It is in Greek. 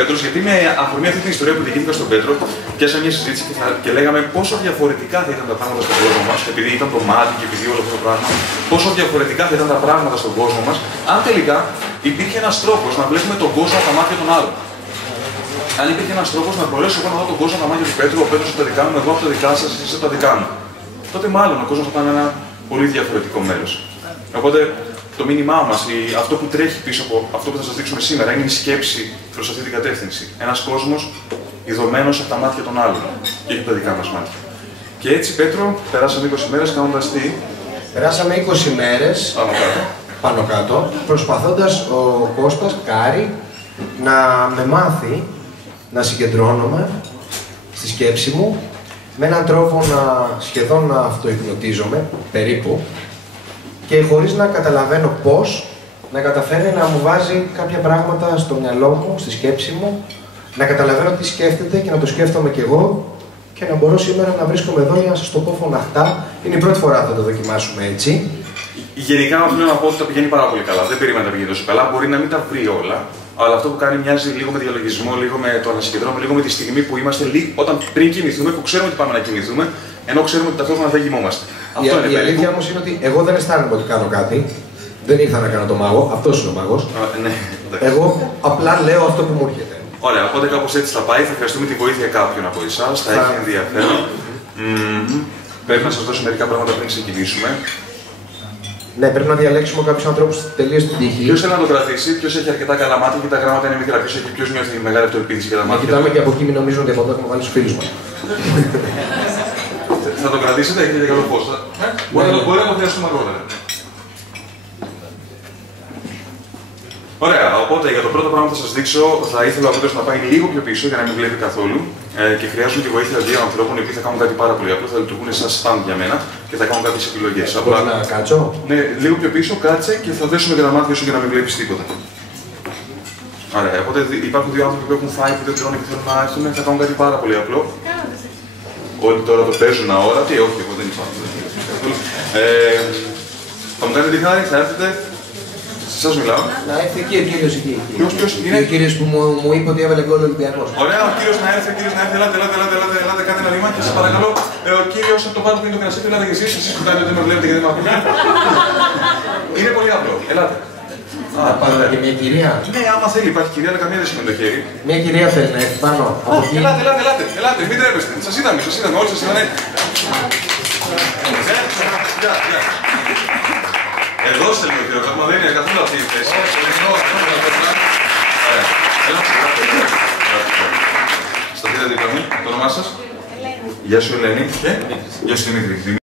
Πέτρος, γιατί με αφορμή αυτή την ιστορία που διηγήθηκα στον Πέτρο, πιάσαμε μια συζήτηση και λέγαμε πόσο διαφορετικά θα ήταν τα πράγματα στον κόσμο μας, επειδή ήταν το μάτι και επειδή όλο αυτό το πράγμα, πόσο διαφορετικά θα ήταν τα πράγματα στον κόσμο μας, αν τελικά υπήρχε ένας τρόπος να βλέπουμε τον κόσμο από τα μάτια των άλλων. Αν υπήρχε ένας τρόπος να μπορέσω εγώ να δω τον κόσμο από τα μάτια του Πέτρου, ο Πέτρος από τα δικά μου, εγώ από τα δικά σας, εσείς από τα δικά μου. Τότε μάλλον ο κόσμος θα ήταν ένα πολύ διαφορετικό μέρος. Οπότε το μήνυμά μας, αυτό που τρέχει πίσω από αυτό που θα σας δείξουμε σήμερα, είναι η σκέψη προς αυτή την κατεύθυνση. Ένας κόσμος ειδωμένος από τα μάτια των άλλων και όχι από τα δικά μας μάτια. Και έτσι, Πέτρο, περάσαμε 20 μέρες κάνοντας τι? Περάσαμε 20 μέρες πάνω κάτω, προσπαθώντας ο Κώστας Κάρη να με μάθει να συγκεντρώνομαι στη σκέψη μου, με έναν τρόπο σχεδόν να αυτοϊπνοτίζομαι, περίπου, και χωρίς να καταλαβαίνω πώς, να καταφέρει να μου βάζει κάποια πράγματα στο μυαλό μου, στη σκέψη μου, να καταλαβαίνω τι σκέφτεται και να το σκέφτομαι κι εγώ και να μπορώ σήμερα να βρίσκομαι εδώ για να σας το πω φωναχτά. Είναι η πρώτη φορά που θα το δοκιμάσουμε έτσι. Γενικά, θέλω να πω ότι τα πηγαίνει πάρα πολύ καλά. Δεν περίμενα να τα πηγαίνει τόσο καλά. Μπορεί να μην τα βρει όλα, αλλά αυτό που κάνει μοιάζει λίγο με διαλογισμό, λίγο με το να συγκεντρώνουμε, λίγο με τη στιγμή που είμαστε, όταν πριν κοιμηθούμε, που ξέρουμε ότι πάμε να κοιμηθούμε, ενώ ξέρουμε ότι ταυτόχρονα δεν κοιμόμαστε. Η αλήθεια όμως είναι ότι εγώ δεν αισθάνομαι ότι κάνω κάτι. Δεν ήρθα να κάνω το μάγο, αυτός είναι ο μάγος. Ναι, εγώ απλά λέω αυτό που μου έρχεται. Ωραία, οπότε κάπως έτσι θα πάει. Θα χρειαστούμε τη βοήθεια κάποιον από εσάς. Θα έχει ενδιαφέρον. Πρέπει να σας δώσω μερικά πράγματα πριν ξεκινήσουμε. Ναι, πρέπει να διαλέξουμε κάποιους ανθρώπους τελείως στην τύχη. Ποιος θέλει να το κρατήσει, ποιος έχει αρκετά καλά μάτια και τα γράμματα είναι μικρά. Ποιος νιώθει μεγάλη αυτοελπίδηση για τα μάτια. Κοιτάμε και από εκεί, μην νομίζουν ότι από εδώ έχουμε βάλει στους φίλους μας. Θα το κρατήσετε, έχετε για καλό φως. Μπορεί να το χρειαστούμε αργότερα. Ωραία, οπότε για το πρώτο πράγμα που θα σας δείξω, θα ήθελα ο Πέτρος να πάει λίγο πιο πίσω για να μην βλέπει καθόλου και χρειάζομαι τη βοήθεια δύο ανθρώπων οι οποίοι θα κάνουν κάτι πάρα πολύ απλό, θα λειτουργούν σαν stand για μένα και θα κάνουν κάποιες επιλογές. Μπορείς να κάτσω? Ναι, λίγο πιο πίσω, κάτσε και θα δέσουμε και τα μάτια σου για να μην βλέπεις τίποτα. Ωραία, οπότε υπάρχουν δύο άνθρωποι που έχουν φάει, που δεν τρώνε και θέλουν να έρθουν, θα κάνουν κάτι πάρα πολύ απλό. Όλοι τώρα το παίζουν αόρατοι, όχι, εγώ δεν υπάρχω. Θα μου κάνετε τη χάρη, θα έρθετε. Σας μιλάω. Να έρθει εκεί ο κύριος εκεί. Ποιος είναι? Ο κύριος που μου είπε ότι έβαλε γκολ Ολυμπιακός. Ωραία, ο κύριος να έρθει, ελάτε, κάντε ένα βήμα και σας παρακαλώ. Ο κύριος από το πάνω που είναι το κρασί, ελάτε και εσείς που κάνετε ότι με βλέπετε και δεν με ακούτε. Είναι πολύ απλό, ελάτε. Πάμε και μια κυρία. Ναι, άμα θέλει, υπάρχει κυρία, αλλά καμία δεν σημαίνει το χέρι. Μια κυρία θέλει να έρθει πάνω. Ελάτε, μην τρέπεστε. Σας είδαμε, όλοι σας είδαμε. Εδώ σε λίγο κύριο Καπνό, δεν είναι καθόλου αυτή η θέση. Σταθείτε δίπλα μου, το όνομά σας? Ελένη. Γεια σου Ελένη. Γεια σου Δημήτρη.